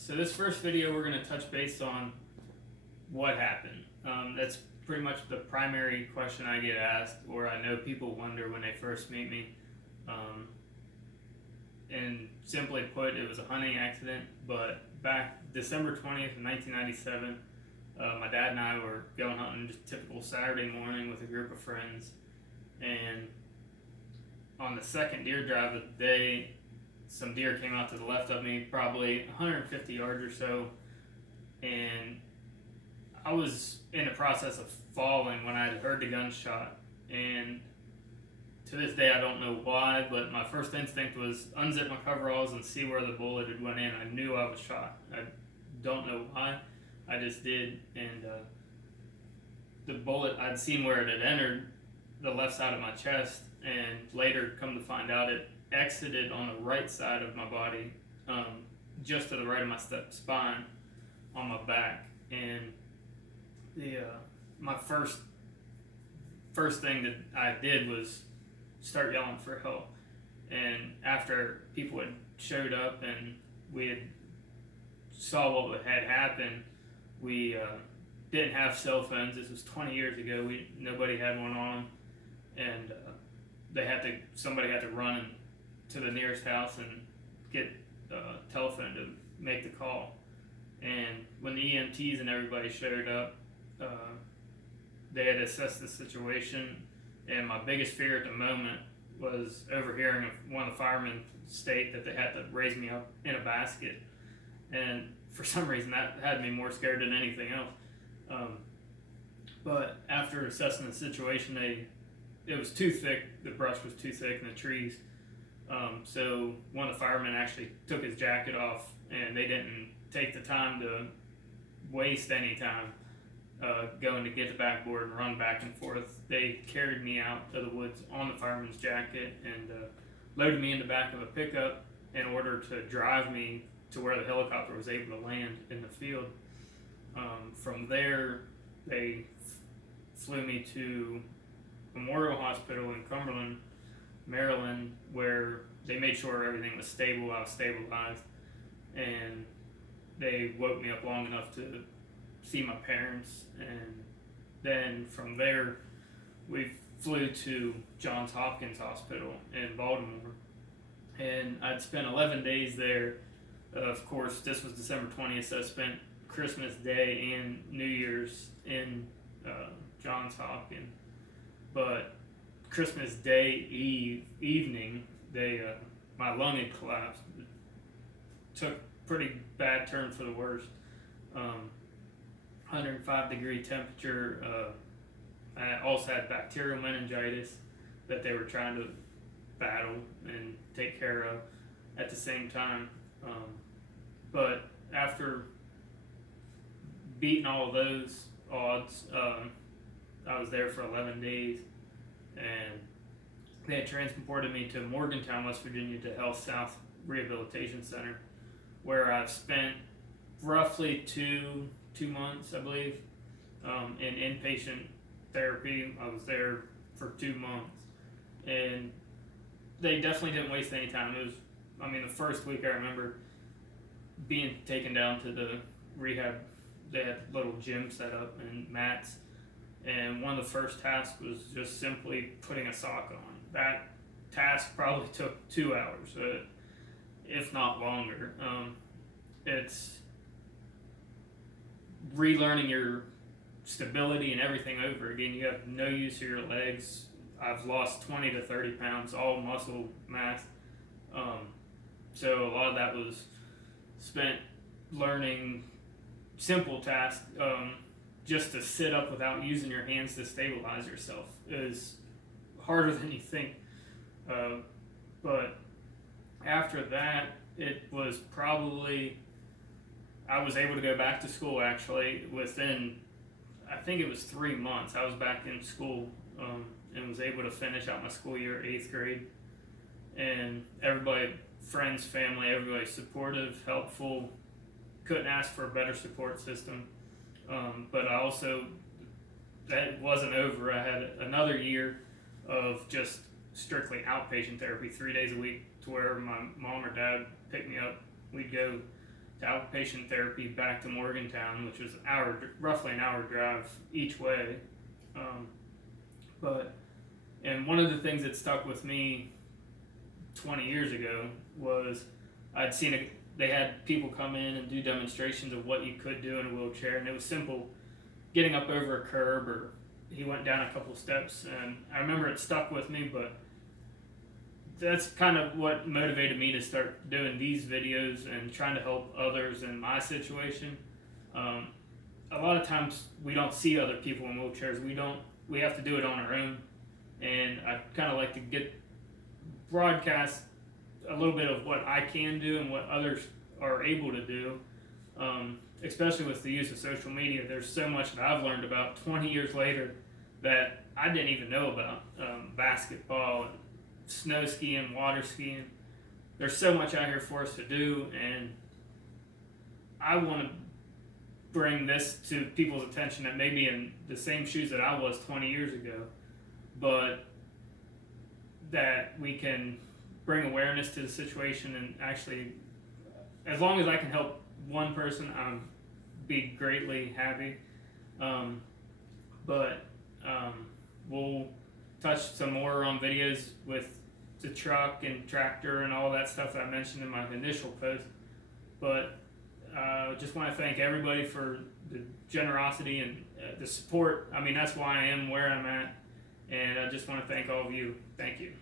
So this first video we're going to touch base on what happened. That's pretty much the primary question I get asked, or I know people wonder when they first meet me. Um, and simply put, it was a hunting accident, but back December 20th of 1997, my dad and I were going hunting, just typical Saturday morning with a group of friends, and on the second deer drive of the day, some deer came out to the left of me, probably 150 yards or so, and I was in the process of falling when I had heard the gunshot. And to this day, I don't know why, but my first instinct was unzip my coveralls and see where the bullet had went in. I knew I was shot. I don't know why. I just did, and the bullet, I'd seen where it had entered the left side of my chest, and later come to find out it exited on the right side of my body, just to the right of my spine on my back. And the my first thing that I did was start yelling for help. And after people had showed up and we had saw what had happened, we didn't have cell phones. This was 20 years ago. Nobody had one on them, and somebody had to run to the nearest house and get a telephone to make the call. And when the EMTs and everybody showed up, they had assessed the situation, and my biggest fear at the moment was overhearing one of the firemen state that they had to raise me up in a basket. And for some reason that had me more scared than anything else. But after assessing the situation, it was too thick, the brush was too thick in the trees. So one of the firemen actually took his jacket off, and they didn't take the time to waste any time going to get the backboard and run back and forth. They carried me out of the woods on the fireman's jacket and loaded me in the back of a pickup in order to drive me to where the helicopter was able to land in the field. From there, they flew me to Memorial Hospital in Cumberland, Maryland, where they made sure everything was stable. I was stabilized, and they woke me up long enough to see my parents. And then from there, we flew to Johns Hopkins Hospital in Baltimore, and I'd spent 11 days there. Of course, this was December 20th, so I spent Christmas Day and New Year's in Johns Hopkins. But Christmas Day evening, my lung had collapsed. It took a pretty bad turn for the worst. 105-degree temperature. I also had bacterial meningitis that they were trying to battle and take care of at the same time. But after beating all of those odds, I was there for 11 days, and they had transported me to Morgantown, West Virginia, to Health South Rehabilitation Center, where I've spent roughly two months, I believe, in inpatient therapy. I was there for 2 months, and they definitely didn't waste any time. The first week I remember being taken down to the rehab. They had a little gym set up and mats, and one of the first tasks was just simply putting a sock on. That task probably took 2 hours, if not longer. It's relearning your stability and everything over again. You have no use for your legs. I've lost 20 to 30 pounds, all muscle mass. So a lot of that was spent learning simple tasks. Just to sit up without using your hands to stabilize yourself is harder than you think. But after that, it was probably, I was able to go back to school actually within, I think it was 3 months. I was back in school and was able to finish out my school year, 8th grade. And everybody, friends, family, everybody supportive, helpful. Couldn't ask for a better support system. But I also, that wasn't over. I had another year of just strictly outpatient therapy, 3 days a week, to where my mom or dad picked me up. We'd go to outpatient therapy back to Morgantown, which was roughly an hour drive each way. And one of the things that stuck with me 20 years ago was I'd seen they had people come in and do demonstrations of what you could do in a wheelchair, and it was simple, getting up over a curb, or he went down a couple steps, and I remember it stuck with me. But that's kind of what motivated me to start doing these videos and trying to help others in my situation. A lot of times we don't see other people in wheelchairs. We have to do it on our own, and I kind of like to broadcast a little bit of what I can do and what others are able to do, especially with the use of social media. There's so much that I've learned about 20 years later that I didn't even know about. Basketball, snow skiing, water skiing. There's so much out here for us to do, and I want to bring this to people's attention that may be in the same shoes that I was 20 years ago, but that we can bring awareness to the situation. And actually, as long as I can help one person, I'm be greatly happy. We'll touch some more on videos with the truck and tractor and all that stuff that I mentioned in my initial post. But just want to thank everybody for the generosity and the support. I mean, that's why I am where I'm at, and I just want to thank all of you. Thank you.